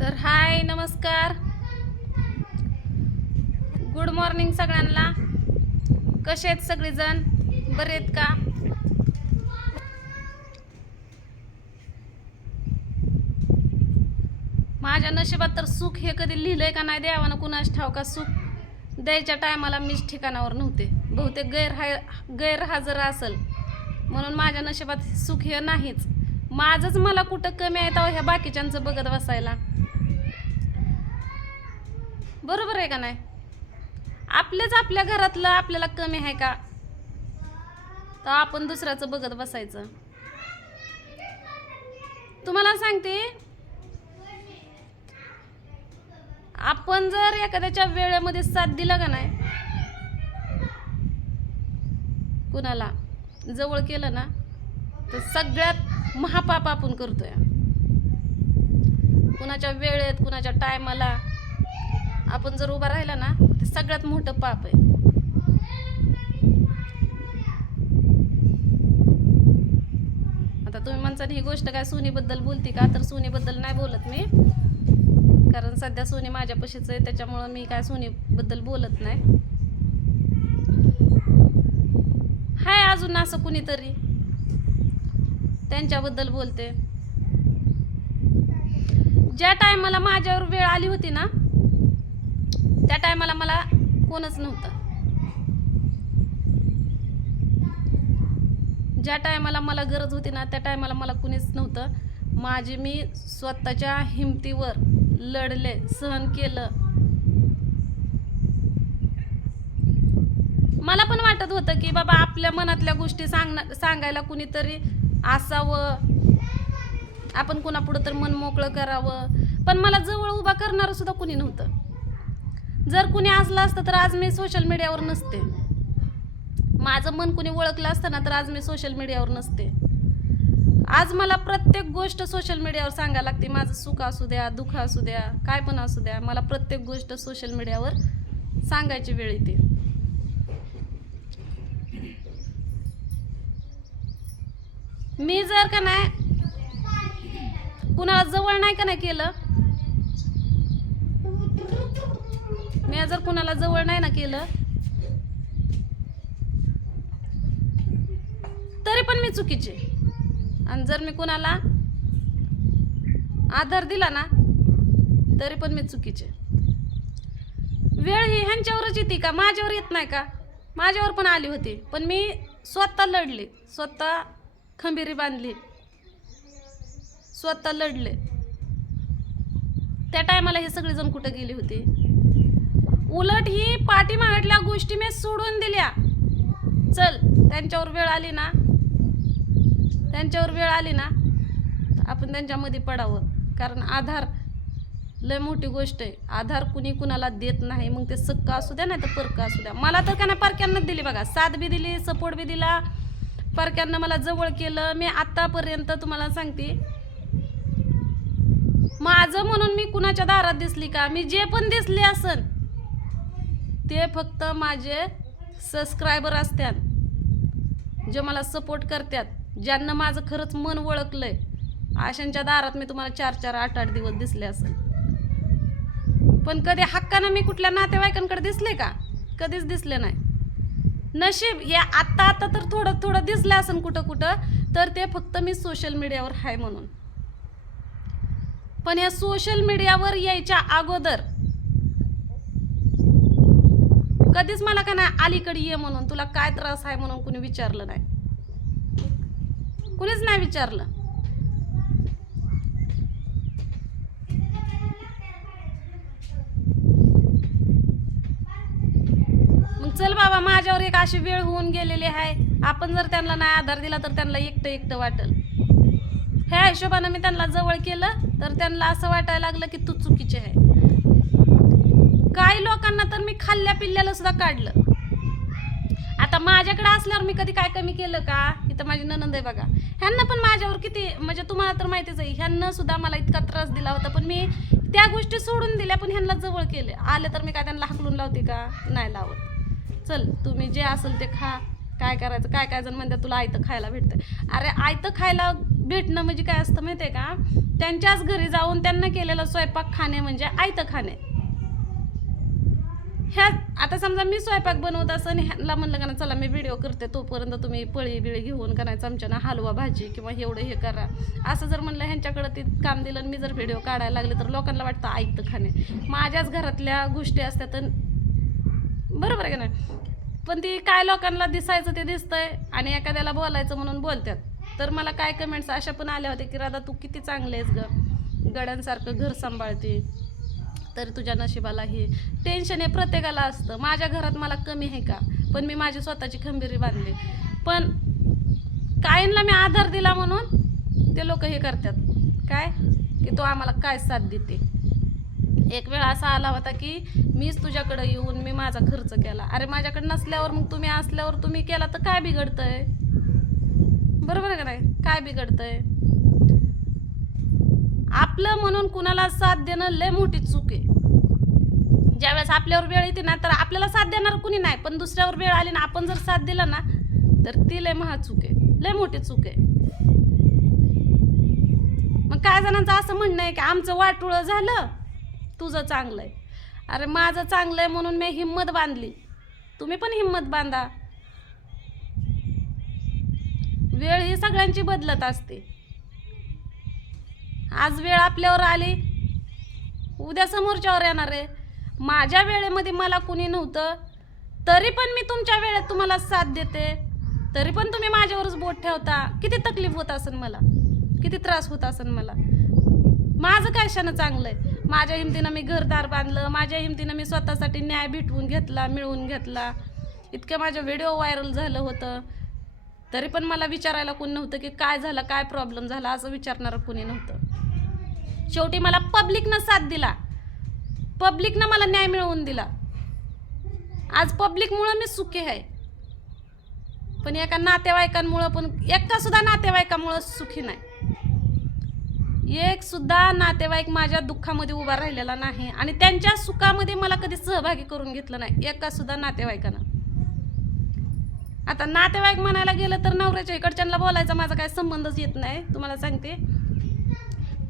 तर हाय नमस्कार. Good morning सगळ्यांना. कसे आहेत सगळेजण? बरे आहेत का? माझ्या नशिबात तर सुख हे कधी लिहिलंय का नाही देवानं कुणाच ठाव का सुख? द्यायच्या टायमाला मीच ठिकाणावर नव्हते. बहुतेक गैरहाय गैरहजर असल. म्हणून माझ्या नशिबात सुख हे नाहीच. माझंच मला कुठं कमी आहे तेव्हा ह्या बाकीच्यांचं बघत बसायला. बरोबर आहे का नाही? आपलेच आपल्या घरातलं आपल्याला कमी आहे का? तर आपण दुसऱ्याचं बघत बसायचं. तुम्हाला सांगते आपण जर एखाद्याच्या वेळेमध्ये साथ दिला का नाही? कुणाला? जवळ केलं ना तर सगळ्यात महापाप आपण करतोय. कुणाच्या वेळेत कुणाच्या टायमाला आपण जर उभा राहिला ना ते सगळ्यात मोठं पाप आहे. आता तुम्ही म्हणसान ही गोष्ट काय सोनीबद्दल बोलती का? तर सोनीबद्दल नाही बोलत मी. कारण सध्या सोनी माझ्यापाशीच आहे त्याच्यामुळं मी काय सोनीबद्दल बोलत नाही. हाय अजून असं कुणीतरी. त्यांच्याबद्दल बोलते. ज्या टायमाला माझ्यावर वेळ आली होती ना त्या टायमाला मला कोणच नव्हतं. ज्या टायमाला मला गरज होती ना त्या टायमाला मला कुणीच नव्हतं. माझी मी स्वतःच्या हिमतीवर लढले सहन केलं. मला पण वाटत होतं की बाबा आपल्या मनातल्या गोष्टी सांगणार सांगायला कुणीतरी असावं. आपण कुणापुढं तर मन मोकळं करावं. पण मला जवळ उभा करणारं सुद्धा कुणी नव्हतं. जर कुणी असलं असतं तर आज मी सोशल मीडियावर नसते. माझं मन कुणी ओळखलं असतं ना तर आज मी सोशल मीडियावर नसते. आज मला प्रत्येक गोष्ट सोशल मीडियावर सांगायला लागते. माझं सुख असू द्या दुःख असू द्या काय पण असू द्या मला प्रत्येक गोष्ट सोशल मीडियावर सांगायची वेळ येते. मी जर का नाही कुणाला जवळ नाही का नाही केलं मी जर कुणाला जवळ नाही ना केलं तरी पण मी चुकीचे आणि जर मी कुणाला आधार दिला ना तरी पण मी चुकीचे वेळ ही ह्यांच्यावरच येते का? माझ्यावर येत नाही का? माझ्यावर पण आली होती. पण मी स्वतः लढले. स्वतः खंबीरी बांधली. स्वतः लढले. त्या टायमाला हे सगळेजण कुठं गेले होते? उलट ही पाठीमागल्या गोष्टी मी सोडून दिल्या. चल त्यांच्यावर वेळ आली ना? त्यांच्यावर वेळ आली ना? आपण त्यांच्यामध्ये पडावं. कारण आधार लय मोठी गोष्ट आहे. आधार कुणी कुणाला देत नाही. मग ते सक्का असू द्या नाही तर परका असू द्या. मला तर का नाही परक्यांनाच दिली बघा. साथ बी दिली सपोर्ट बी दिला. परक्यांना मला जवळ केलं. मी आत्तापर्यंत तुम्हाला सांगते माझं म्हणून मी कुणाच्या दारात दिसली का? मी जे पण दिसली असन ते फक्त माझे सबस्क्रायबर असतात जे मला सपोर्ट करतात ज्यांना माझं खरंच मन ओळखलंय. अशांच्या दारात मी तुम्हाला चार चार आठ आठ दिवस दिसले असेल. पण कधी हक्कानं मी कुठल्या नातेवाईकांकडे दिसले का? कधीच दिसले नाही. नशीब या आत्ता आता तर थोडं थोडं दिसलं असेल कुठं कुठं तर ते फक्त मी सोशल मीडियावर आहे म्हणून. पण या सोशल मीडियावर यायच्या अगोदर कधीच मला का नाही अलीकडे ये म्हणून. तुला काय त्रास आहे म्हणून कुणी विचारलं नाही. कुणीच नाही विचारलं. मग चल बाबा माझ्यावर एक अशी वेळ होऊन गेलेली आहे. आपण जर त्यांना नाही आधार दिला तर त्यांना एकटं एकटं वाटेल. ह्या हिशोबानं मी त्यांना जवळ केलं तर त्यांना असं वाटायला लागलं की तू चुकीचे आहे. काही लोकांना तर मी खाल्ल्या पिल्ल्याला सुद्धा काढलं. आता माझ्याकडे असल्यावर मी कधी काय कमी केलं का? इथं माझी ननंद आहे बघा. ह्यांना पण माझ्यावर किती म्हणजे तुम्हाला तर माहितीच आहे ह्यांना सुद्धा मला इतका त्रास दिला होता. पण मी त्या गोष्टी सोडून दिल्या पण ह्यांना जवळ केले. आले तर मी काय त्यांना हाकलून लावते का? नाही लावत. चल तुम्ही जे असेल ते खा. काय करायचं? काय काय जण म्हणतात तुला आयतं खायला भेटतं. अरे आयतं खायला भेटणं म्हणजे काय असतं माहिती आहे का? त्यांच्याच घरी जाऊन त्यांना केलेला स्वयंपाक खाणे म्हणजे आयतं खाणे. ह्या आता समजा मी स्वयंपाक बनवत असं आणि ह्यांना म्हणलं का ना चला मी व्हिडिओ करते तोपर्यंत तुम्ही पळी बिळी घेऊन का नाही चमच्यानं हलवा भाजी किंवा एवढं हे करा. असं जर म्हणलं ह्यांच्याकडं ते काम दिलं आणि मी जर व्हिडिओ काढायला लागले तर लोकांना वाटतं ऐकतं खाणे. माझ्याच घरातल्या गोष्टी असतात तर बरोबर आहे का नाही? पण ती काय लोकांना दिसायचं ते दिसतंय आणि एखाद्याला बोलायचं म्हणून बोलतात तर मला काय कमेंट्स अशा पण आल्या होत्या की राधा तू किती चांगले आहेस ग. गड्यांसारखं घर सांभाळते. तर तुझ्या नशिबाला हे टेन्शन हे प्रत्येकाला असतं. माझ्या घरात मला कमी आहे का? पण मी माझी स्वतःची खंबीरी बांधली. पण काहींना मी आधार दिला म्हणून ते लोक हे करतात. काय? की तो आम्हाला काय साथ देते? एक वेळ असा आला होता की मीच तुझ्याकडं येऊन मी माझा खर्च केला. अरे माझ्याकडे नसल्यावर मग तुम्ही असल्यावर तुम्ही केला तर काय बिघडतंय? बरोबर का नाही? काय बिघडतंय? आपलं म्हणून कुणाला साथ देणं लय मोठी चूक आहे. ज्यावेळेस आपल्यावर वेळ येते ना तर आपल्याला साथ देणार कुणी नाही पण दुसऱ्यावर वेळ आली ना आपण जर साथ दिला ना तर ती लय महा चूक आहे. लय मोठी चूक आहे. मग काय जणांचं असं म्हणणं आहे की आमचं वाटुळं झालं तुझं चांगलं आहे अरे माझं चांगलं आहे म्हणून मी हिंमत बांधली. तुम्ही पण हिंमत बांधा. वेळ ही सगळ्यांची बदलत असते. आज वेळ आपल्यावर आली. उद्या समोरच्यावर येणार आहे. माझ्या वेळेमध्ये मला कुणी नव्हतं. तरी पण मी तुमच्या वेळेत तुम्हाला साथ देते. तरी पण तुम्ही माझ्यावरच बोट ठेवता. किती तकलीफ होत असेल मला? किती त्रास होत असेल मला? माझं काय क्षण चांगलं आहे? माझ्या हिमतीनं मी घरदार बांधलं. माझ्या हिमतीनं मी स्वतःसाठी न्याय भेटवून घेतला मिळवून घेतला. इतकं माझं व्हिडिओ व्हायरल झालं होतं. तरी पण मला विचारायला कोणी नव्हतं की काय झालं काय प्रॉब्लेम झाला असं विचारणारं कोणी नव्हतं. शेवटी मला पब्लिकनं साथ दिला. पब्लिकनं मला न्याय मिळवून दिला. आज पब्लिकमुळं मी सुखी आहे. पण एका नातेवाईकांमुळं पण एका सुद्धा नातेवाईकामुळं सुखी नाही. एक सुद्धा नातेवाईक माझ्या दुःखामध्ये उभा राहिलेला नाही आणि त्यांच्या सुखामध्ये मला कधी सहभागी करून घेतलं नाही. एका सुद्धा नातेवाईकानं. आता नातेवाईक म्हणायला गेलं तर नवऱ्याच्या इकडच्यांना बोलायचा माझा काय संबंधच येत नाही. तुम्हाला सांगते.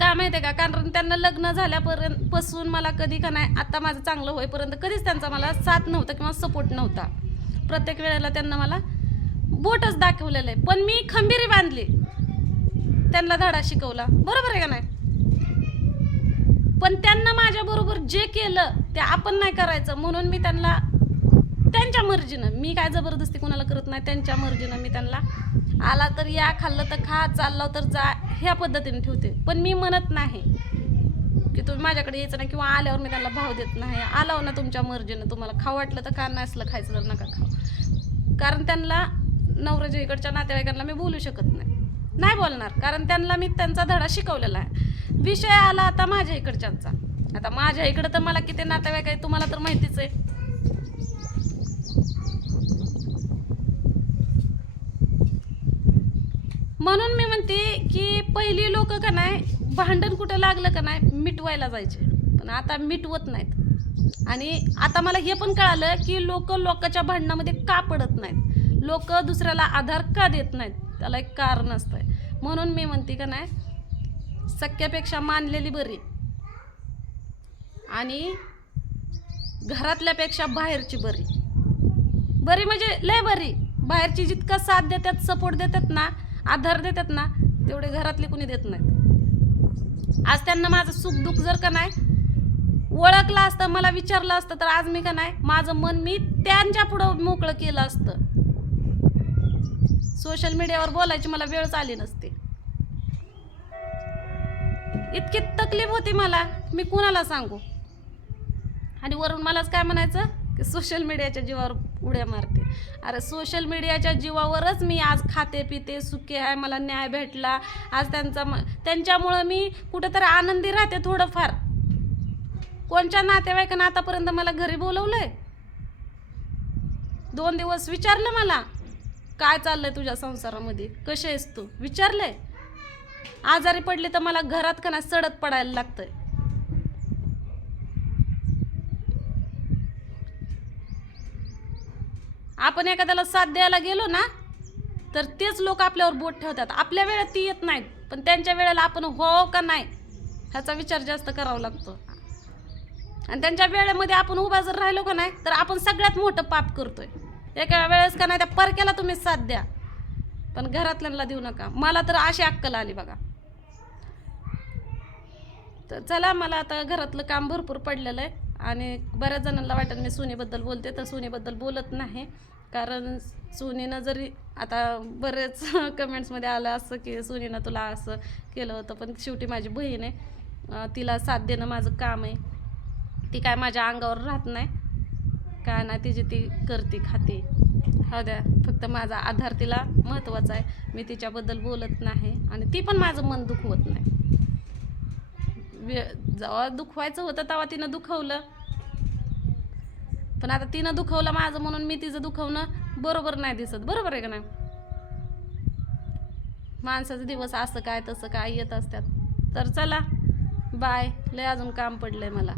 का माहिती आहे का? कारण त्यांना लग्न झाल्यापर्यंत पासून मला कधी का नाही आता माझं चांगलं होईपर्यंत कधीच त्यांचा मला साथ नव्हता किंवा सपोर्ट नव्हता. प्रत्येक वेळेला त्यांना मला बोटच दाखवलेलं आहे. पण मी खंबीरी बांधली. त्यांना धडा शिकवला. बरोबर आहे का नाही? पण त्यांना माझ्याबरोबर जे केलं ते आपण नाही करायचं. म्हणून मी त्यांना त्यांच्या मर्जीनं मी काय जबरदस्ती कोणाला करत नाही त्यांच्या मर्जीनं मी त्यांना आला तर या खाल्लं तर खा चाललं तर जा ह्या पद्धतीने ठेवते. पण मी म्हणत नाही की तुम्ही माझ्याकडे यायचं नाही किंवा आल्यावर मी त्यांना भाव देत नाही. आलाव ना तुमच्या मर्जीनं तुम्हाला खाऊ वाटलं तर का नसलं खायचं तर नका खाऊ. कारण त्यांना नवऱ्याच्या इकडच्या नातेवाईकांना मी बोलू शकत नाही. नाही बोलणार. कारण त्यांना मी त्यांचा धडा शिकवलेला आहे. विषय आला आता माझ्या इकडच्यांचा. आता माझ्या इकडं तर मला किती नातेवाईक आहे तुम्हाला तर माहितीच आहे. म्हणून मी म्हणते की पहिली लोक का नाही भांडण कुठं लागलं का नाही मिटवायला जायचे. पण आता मिटवत नाहीत. आणि आता मला हे पण कळालं की लोक लोकांच्या भांडणामध्ये का पडत नाहीत? लोक दुसऱ्याला आधार का देत नाहीत? त्याला एक कारण असतंय. म्हणून मी म्हणते का नाही सख्यापेक्षा मानलेली बरी. आणि घरातल्यापेक्षा बाहेरची बरी. बरी म्हणजे लय बरी. बाहेरची जितका साथ देतात सपोर्ट देतात ना आधार देतात ना तेवढे घरातले कुणी देत नाहीत. आज त्यांना माझं सुख दुःख जर का नाही ओळखलं असतं मला विचारलं असतं तर आज मी का नाही माझं मन मी त्यांच्या पुढं मोकळं केलं असतं. सोशल मीडियावर बोलायची मला वेळच आली नसते. इतकी तकलीफ होती मला मी कुणाला सांगू? आणि वरून मलाच काय म्हणायचं की सोशल मीडियाच्या जीवावर उड्या मारते. अरे सोशल मीडियाच्या जीवावरच मी आज खाते पिते सुखे आहे मला न्याय भेटला. आज त्यांचा म त्यांच्यामुळं मी कुठंतरी आनंदी राहते थोडंफार. कोणच्या नातेवाईकांना आतापर्यंत मला घरी बोलवलंय? दोन दिवस विचारलं मला काय चाललंय तुझ्या संसारामध्ये? कसे आहेस तू? विचारलंय. आजारी पडले तर मला घरात का ना सडत पडायला लागतंय. आपण एखाद्याला साथ द्यायला गेलो ना तर तेच लोक आपल्यावर बोट ठेवतात. आपल्या वेळेत ती येत नाहीत पण त्यांच्या वेळेला आपण हो का नाही ह्याचा विचार जास्त करावा लागतो. आणि त्यांच्या वेळेमध्ये आपण उभा जर राहिलो का नाही तर आपण सगळ्यात मोठं पाप करतोय. एका वेळेस का नाही त्या परक्याला तुम्ही साथ द्या. पण घरातल्यांना देऊ नका. मला तर अशी अक्कल आली बघा. तर चला मला आता घरातलं काम भरपूर पडलेलं आहे. आणि बऱ्याच जणांना वाटत मी सुनेबद्दल बोलते तर सुनेबद्दल बोलत नाही. कारण सोनीनं जरी आता बरेच कमेंट्समध्ये आलं असं की सोनीनं तुला असं केलं होतं पण शेवटी माझी बहीण आहे. तिला साथ देणं माझं काम आहे. ती काय माझ्या अंगावर राहत नाही. काय ना तिची ती करते खाते. हो द्या फक्त माझा आधार तिला महत्त्वाचा आहे. मी तिच्याबद्दल बोलत नाही आणि ती पण माझं मन दुखवत नाही. जेव्हा दुखवायचं होतं तेव्हा तिनं दुखवलं. पण आता तिनं दुखवलं माझं म्हणून मी तिचं दुखवणं बरोबर नाही दिसत. बरोबर आहे का नाही? माणसाचे दिवस असं काय तसं काय येत असतात. तर चला बाय. लय अजून काम पडलंय मला.